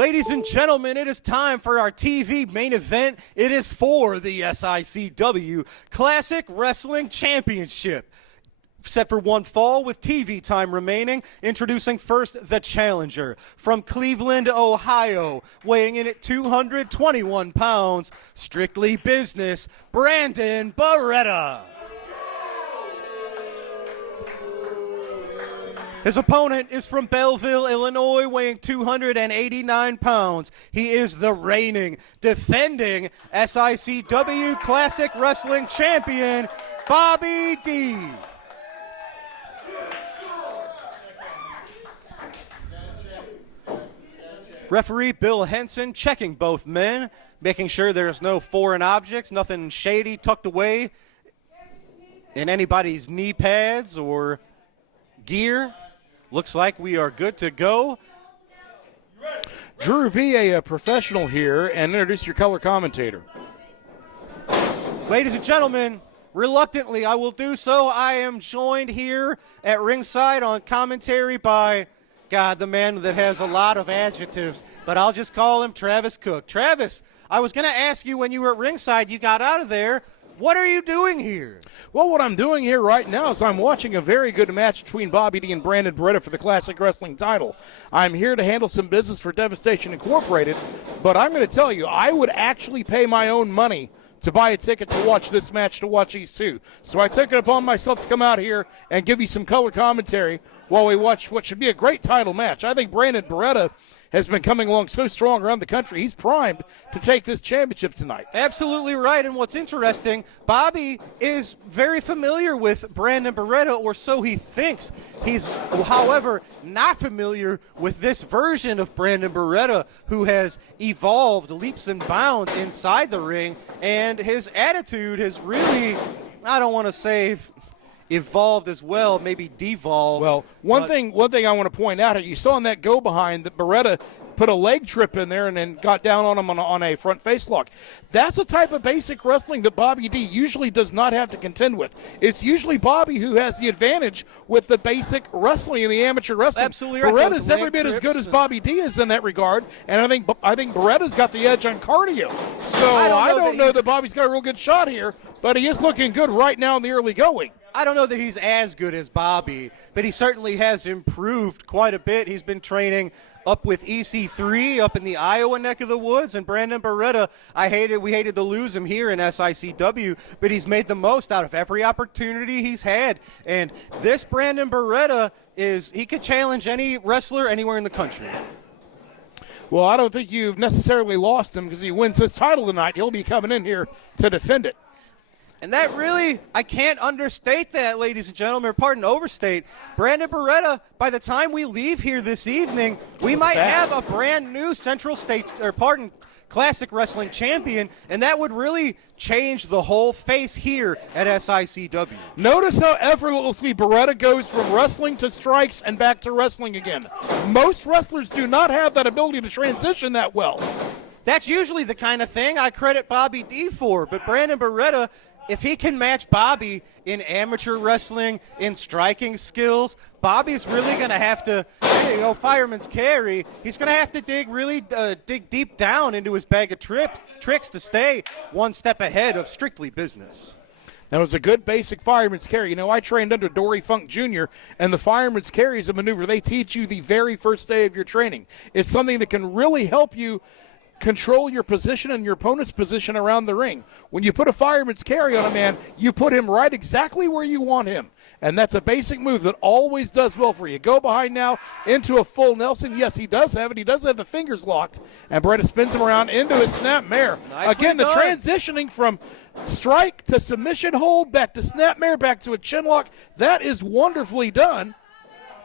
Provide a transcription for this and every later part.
Ladies and gentlemen, it is time for our TV main event. It is for the SICW Classic Wrestling Championship. Set for one fall with TV time remaining. Introducing first the challenger from Cleveland, Ohio, weighing in at 221 pounds, strictly business, Brandon Barretta. His opponent is from Belleville, Illinois, weighing 289 pounds. He is the reigning, defending SICW Classic Wrestling Champion, Bobby D. Referee Bill Henson checking both men, making sure there's no foreign objects, nothing shady tucked away in anybody's knee pads or gear. Looks like we are good to go. Drew, be a professional here and introduce your color commentator. Ladies and gentlemen, reluctantly I will do so. I am joined here at ringside on commentary by, God, the man that has a lot of adjectives, but I'll just call him Travis Cook. Travis, I was going to ask you when you were at ringside, you got out of there. What are you doing here? Well, what I'm doing here right now is I'm watching a very good match between Bobby D and Brandon Barretta for the Classic Wrestling title. I'm here to handle some business for Devastation Incorporated, but I'm going to tell you, I would actually pay my own money to buy a ticket to watch this match, to watch these two. So I took it upon myself to come out here and give you some color commentary while we watch what should be a great title match. I think Brandon Barretta has been coming along so strong around the country. He's primed to take this championship tonight. Absolutely right, and what's interesting, Bobby is very familiar with Brandon Barretta, or so he thinks. He's, however, not familiar with this version of Brandon Barretta, who has evolved leaps and bounds inside the ring, and his attitude has really, I don't want to say evolved as well, maybe devolved. Well, one thing I want to point out, you saw in that go behind that Barretta put a leg trip in there and then got down on him on a front face lock. That's a type of basic wrestling that Bobby D usually does not have to contend with. It's usually Bobby who has the advantage with the basic wrestling and the amateur wrestling. Absolutely right. Barretta's every bit as good as Bobby D is in that regard, and I think Barretta's got the edge on cardio. So I don't know that Bobby's got a real good shot here, but he is looking good right now in the early going. I don't know that he's as good as Bobby, but he certainly has improved quite a bit. He's been training up with EC3 up in the Iowa neck of the woods, and Brandon Barretta, we hated to lose him here in SICW, but he's made the most out of every opportunity he's had. And this Brandon Barretta he could challenge any wrestler anywhere in the country. Well, I don't think you've necessarily lost him, because he wins this title tonight. He'll be coming in here to defend it. And that really, I can't understate that, ladies and gentlemen, or pardon, overstate. Brandon Barretta, by the time we leave here this evening, we might have a brand new Classic Wrestling champion, and that would really change the whole face here at SICW. Notice how effortlessly Barretta goes from wrestling to strikes and back to wrestling again. Most wrestlers do not have that ability to transition that well. That's usually the kind of thing I credit Bobby D for, but Brandon Barretta, if he can match Bobby in amateur wrestling, in striking skills, Bobby's really going to have to, fireman's carry. He's going to have to dig deep down into his bag of tricks to stay one step ahead of strictly business. That was a good basic fireman's carry. I trained under Dory Funk Jr., and the fireman's carry is a maneuver they teach you the very first day of your training. It's something that can really help you control your position and your opponent's position around the ring. When you put a fireman's carry on a man, you put him right exactly where you want him. And that's a basic move that always does well for you. Go behind now into a full Nelson. Yes, he does have it. He does have the fingers locked. And Barretta spins him around into a snap mare. Again, the transitioning from strike to submission hold, back to snap mare, back to a chin lock, that is wonderfully done.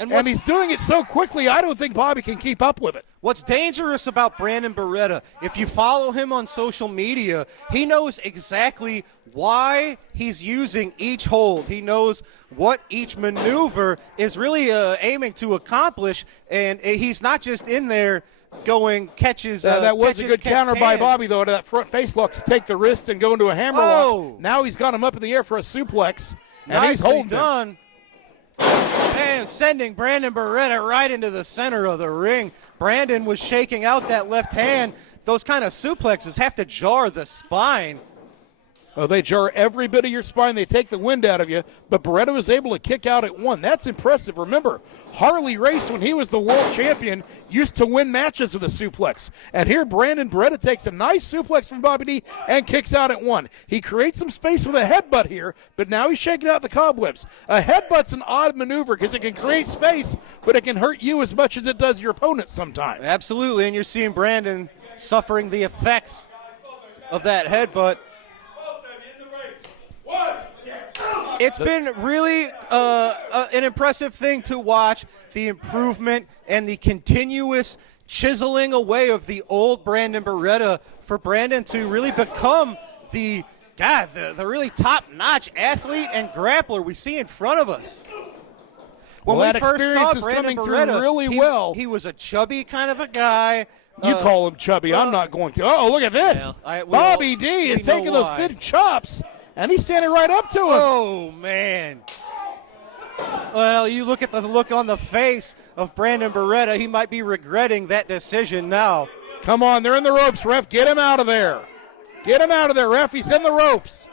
And he's doing it so quickly, I don't think Bobby can keep up with it. What's dangerous about Brandon Barretta, if you follow him on social media, he knows exactly why he's using each hold. He knows what each maneuver is really aiming to accomplish, and he's not just in there going catches. That was a good counter by Bobby, though, to that front face lock to take the wrist and go into a hammer lock. Now he's got him up in the air for a suplex, and he's holding done. And Bam, sending Brandon Barretta right into the center of the ring. Brandon was shaking out that left hand. Those kind of suplexes have to jar the spine. Oh, they jar every bit of your spine. They take the wind out of you. But Barretta was able to kick out at one. That's impressive. Remember, Harley Race, when he was the world champion, used to win matches with a suplex. And here, Brandon Barretta takes a nice suplex from Bobby D and kicks out at one. He creates some space with a headbutt here, but now he's shaking out the cobwebs. A headbutt's an odd maneuver because it can create space, but it can hurt you as much as it does your opponent sometimes. Absolutely, and you're seeing Brandon suffering the effects of that headbutt. It's been really an impressive thing to watch, the improvement and the continuous chiseling away of the old Brandon Barretta for Brandon to really become the really top-notch athlete and grappler we see in front of us. When Well, we that first experience saw is Brandon coming through Barretta, really well. He was a chubby kind of a guy. You call him chubby. I'm not going to. Oh, look at this. Yeah, Bobby D is taking those big chops, and he's standing right up to him. Oh, man. Well, you look at the look on the face of Brandon Barretta. He might be regretting that decision now. Come on, they're in the ropes, ref. Get him out of there. Get him out of there, ref. He's in the ropes.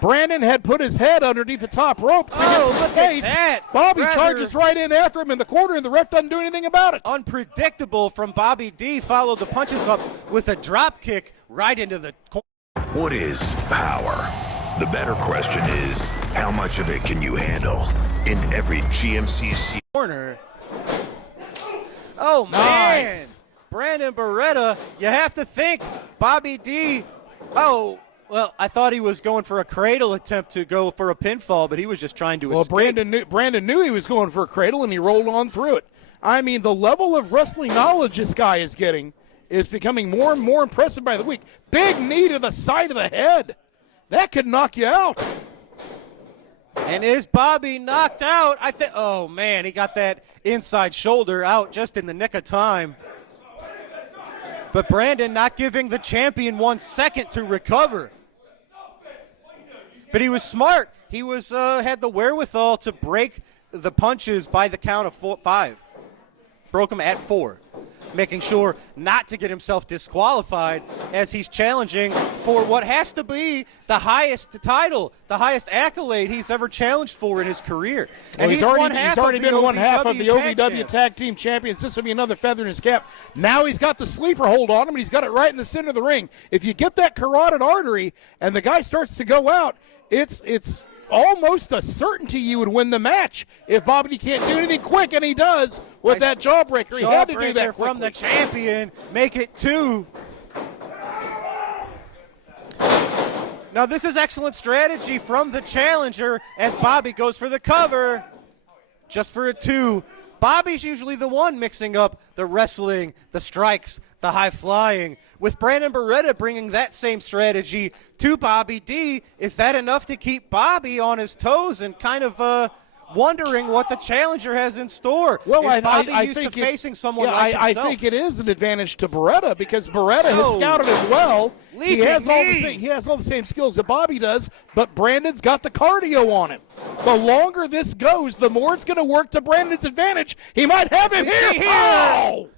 Brandon had put his head underneath the top rope to get some look space. at that. Bobby Rather charges right in after him in the corner, and the ref doesn't do anything about it. unpredictable from Bobby D. Followed the punches up with a drop kick right into the corner. What is power? The better question is, how much of it can you handle? In every GMCC corner. Oh, man. Nice. Brandon Barretta, you have to think Bobby D. Oh, well, I thought he was going for a cradle attempt to go for a pinfall, but he was just trying to escape. Brandon knew he was going for a cradle, and he rolled on through it. I mean, the level of wrestling knowledge this guy is getting is becoming more and more impressive by the week. Big knee to the side of the head. That could knock you out. And is Bobby knocked out? I think. Oh, man, he got that inside shoulder out just in the nick of time. But Brandon not giving the champion 1 second to recover. But he was smart. He was had the wherewithal to break the punches by the count of 5. Broke them at 4. Making sure not to get himself disqualified as he's challenging for what has to be the highest title, the highest accolade he's ever challenged for in his career. Well, And he's already been one half of the OVW champs. Tag Team Champions. This will be another feather in his cap. Now he's got the sleeper hold on him, and he's got it right in the center of the ring. If you get that carotid artery and the guy starts to go out, it's almost a certainty you would win the match if Bobby can't do anything quick, and he does with that jawbreaker. He had to do that quickly. From the champion, make it 2. Now this is excellent strategy from the challenger as Bobby goes for the cover, just for a 2. Bobby's usually the one mixing up the wrestling, the strikes, the high flying. With Brandon Barretta bringing that same strategy to Bobby D, is that enough to keep Bobby on his toes and kind of wondering what the challenger has in store? Well, is Bobby I used think to facing someone like I himself? think it is an advantage to Barretta because Barretta has scouted him well. He has all the same skills that Bobby does, but Brandon's got the cardio on him. The longer this goes, the more it's going to work to Brandon's advantage. He might have him here. Oh!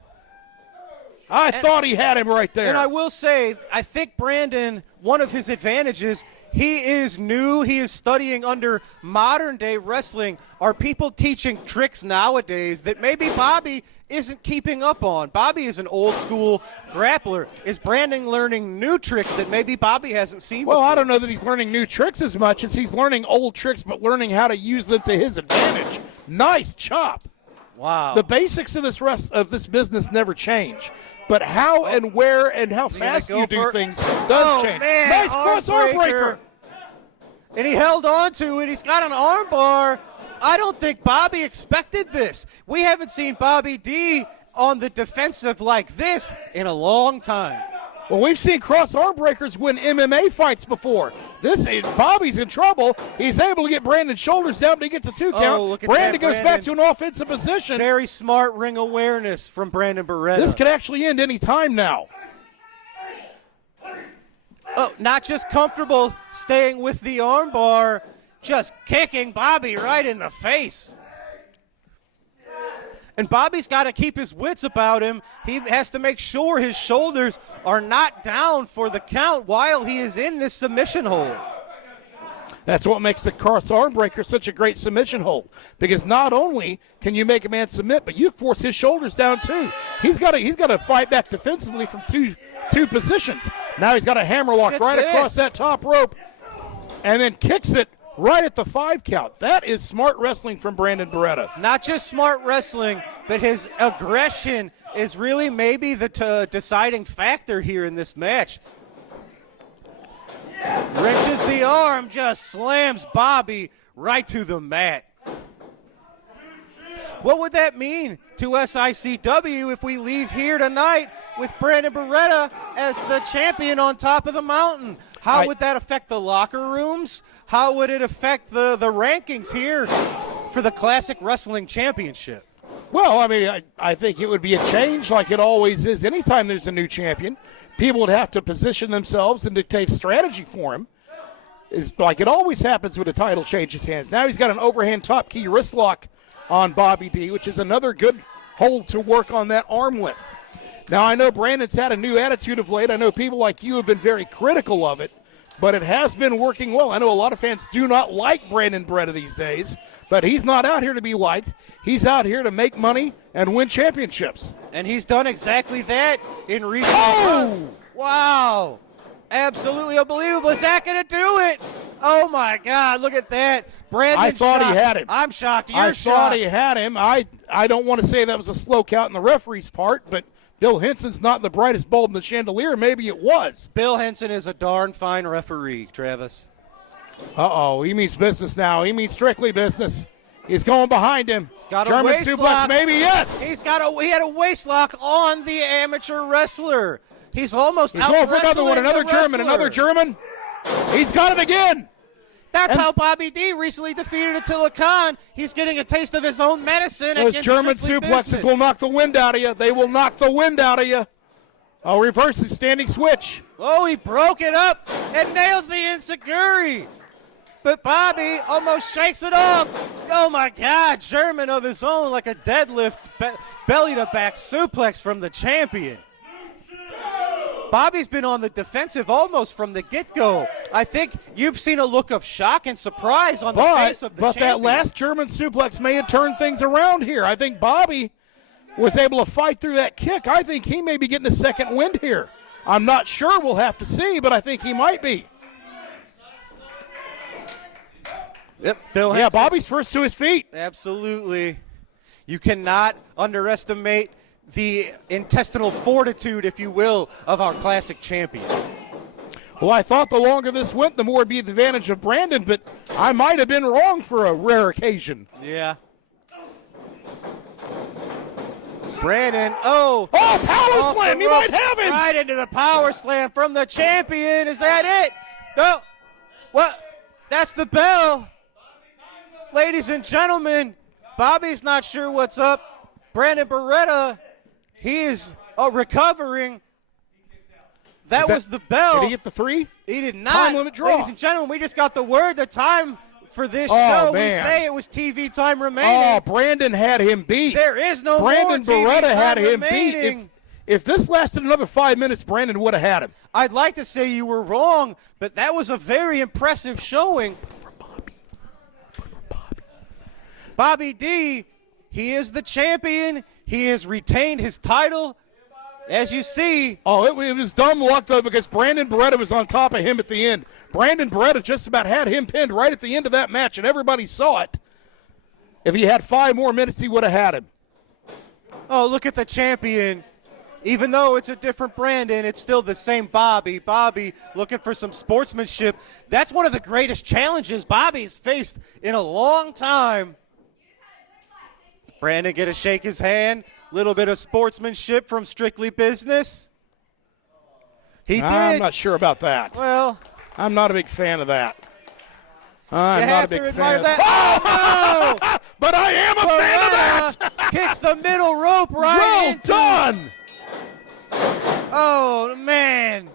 I thought he had him right there. And I will say, I think Brandon, one of his advantages, he is new. He is studying under modern-day wrestling. Are people teaching tricks nowadays that maybe Bobby isn't keeping up on? Bobby is an old-school grappler. Is Brandon learning new tricks that maybe Bobby hasn't seen Well, before? I don't know that he's learning new tricks as much as he's learning old tricks, but learning how to use them to his advantage. Nice chop. Wow. The basics of this business never change. But how and where and how fast you do things does change. Man, nice cross arm breaker. And he held on to it. He's got an arm bar. I don't think Bobby expected this. We haven't seen Bobby D on the defensive like this in a long time. Well, we've seen cross arm breakers win MMA fights before. Bobby's in trouble. He's able to get Brandon's shoulders down, but he gets a 2 count. Look at Brandon that, goes back to an offensive position. Very smart ring awareness from Brandon Barretta. This could actually end any time now. Oh, not just comfortable staying with the arm bar. just kicking Bobby right in the face. And Bobby's got to keep his wits about him. He has to make sure his shoulders are not down for the count while he is in this submission hold. That's what makes the cross arm breaker such a great submission hold, because not only can you make a man submit, but you force his shoulders down too. He's got to fight back defensively from two positions. Now he's got a hammerlock right across that top rope, and then kicks it right at the 5 count. That is smart wrestling from Brandon Barretta. Not just smart wrestling, but his aggression is really maybe the deciding factor here in this match. Wrenches the arm, just slams Bobby right to the mat. What would that mean to SICW if we leave here tonight with Brandon Barretta as the champion on top of the mountain? How would that affect the locker rooms? How would it affect the rankings here for the Classic Wrestling Championship? Well, I mean, I think it would be a change like it always is anytime there's a new champion. People would have to position themselves and dictate strategy for him. It's like it always happens when a title changes hands. Now he's got an overhand top key wrist lock on Bobby D, which is another good hold to work on that arm with. Now, I know Brandon's had a new attitude of late. I know people like you have been very critical of it, but it has been working well. I know a lot of fans do not like Brandon Barretta these days, but he's not out here to be liked. He's out here to make money and win championships. And he's done exactly that in recent months. Wow. Absolutely unbelievable. Is that going to do it? Oh, my God. Look at that. Brandon I thought shocked. he had him. I'm shocked. You're shocked. I thought he had him. I don't want to say that was a slow count on the referee's part, but Bill Henson's not the brightest bulb in the chandelier. Maybe it was. Bill Henson is a darn fine referee, Travis. Uh-oh. He means business now. He means strictly business. He's going behind him. He's got German a waist suplex, lock. maybe, yes. He had a waist lock on the amateur wrestler. He's almost out going for another one. Another German. He's got it again. That's how Bobby D recently defeated Attila Khan. He's getting a taste of his own medicine. Those against German Strictly suplexes Business. will knock the wind out of you. They will knock the wind out of you. Oh, reverse his standing switch. Oh, he broke it up and nails the enziguri. But Bobby almost shakes it off. Oh, my God. German of his own, like a deadlift, belly-to-back suplex from the champion. Bobby's been on the defensive almost from the get-go. I think you've seen a look of shock and surprise on the face of the champion. But that last German suplex may have turned things around here. I think Bobby was able to fight through that kick. I think he may be getting a second wind here. I'm not sure. We'll have to see, but I think he might be. Yep, Bill Henson. Yeah, Bobby's first to his feet. Absolutely. You cannot underestimate the intestinal fortitude, if you will, of our classic champion. Well, I thought the longer this went, the more would be the advantage of Brandon, but I might have been wrong for a rare occasion. Yeah. Brandon, power slam, you might have him. Right into the power slam from the champion. Is that it? No. What? That's the bell. Ladies and gentlemen, Bobby's not sure what's up. Brandon Barretta, he is recovering. That was the bell. Did he get the 3? He did not. Time limit draw. Ladies and gentlemen, we just got the word. The time for this show, man. we say it was TV time remaining. Oh, Brandon had him beat. There is no Brandon more TV Barretta had time him remaining. beat. If this lasted another 5 minutes, Brandon would have had him. I'd like to say you were wrong, but that was a very impressive showing. Bobby D, he is the champion. He has retained his title. As you see. Oh, it was dumb luck, though, because Brandon Barretta was on top of him at the end. Brandon Barretta just about had him pinned right at the end of that match, and everybody saw it. If he had 5 more minutes, he would have had him. Oh, look at the champion. Even though it's a different Brandon, it's still the same Bobby. Bobby looking for some sportsmanship. That's one of the greatest challenges Bobby's faced in a long time. Brandon get to shake his hand. Little bit of sportsmanship from Strictly Business. He did. I'm not sure about that. Well, I'm not a big fan of that. I'm you not have a big to fan admire of that. that. Oh, no! But I am a fan of that. Kicks the middle rope right Well into. done. Oh, man.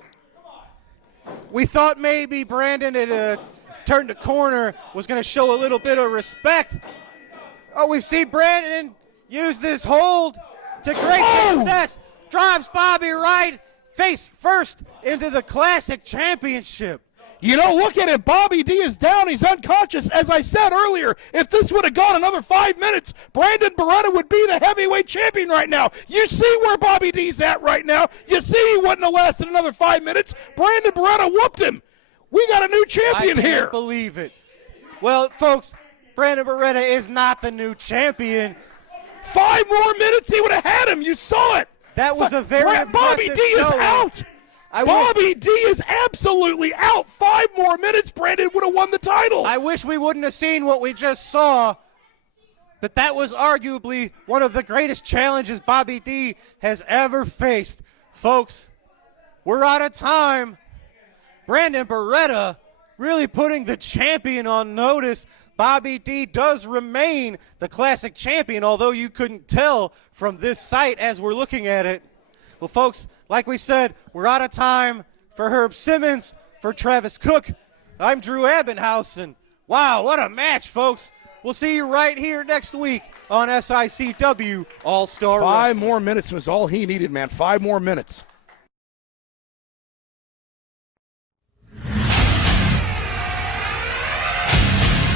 We thought maybe Brandon had turned the corner, was going to show a little bit of respect. Oh, we've seen Brandon use this hold to great success. Drives Bobby right face first into the Classic Championship. You know, look at it. Bobby D is down. He's unconscious. As I said earlier, if this would have gone another 5 minutes, Brandon Barretta would be the heavyweight champion right now. You see where Bobby D's at right now. You see he wouldn't have lasted another 5 minutes. Brandon Barretta whooped him. We got a new champion here. I can't believe it. Well, folks, Brandon Barretta is not the new champion. 5 more minutes, he would have had him. You saw it. That was a very Bobby D is out. Bobby D is absolutely out. 5 more minutes, Brandon would have won the title. I wish we wouldn't have seen what we just saw, but that was arguably one of the greatest challenges Bobby D has ever faced. Folks, we're out of time. Brandon Barretta really putting the champion on notice. Bobby D does remain the Classic champion, although you couldn't tell from this site as we're looking at it. Well, folks, like we said, we're out of time. For Herb Simmons, for Travis Cook, I'm Drew Abbenhausen. Wow, what a match, folks. We'll see you right here next week on SICW All-Star Wrestling. 5 more minutes was all he needed, man. 5 more minutes.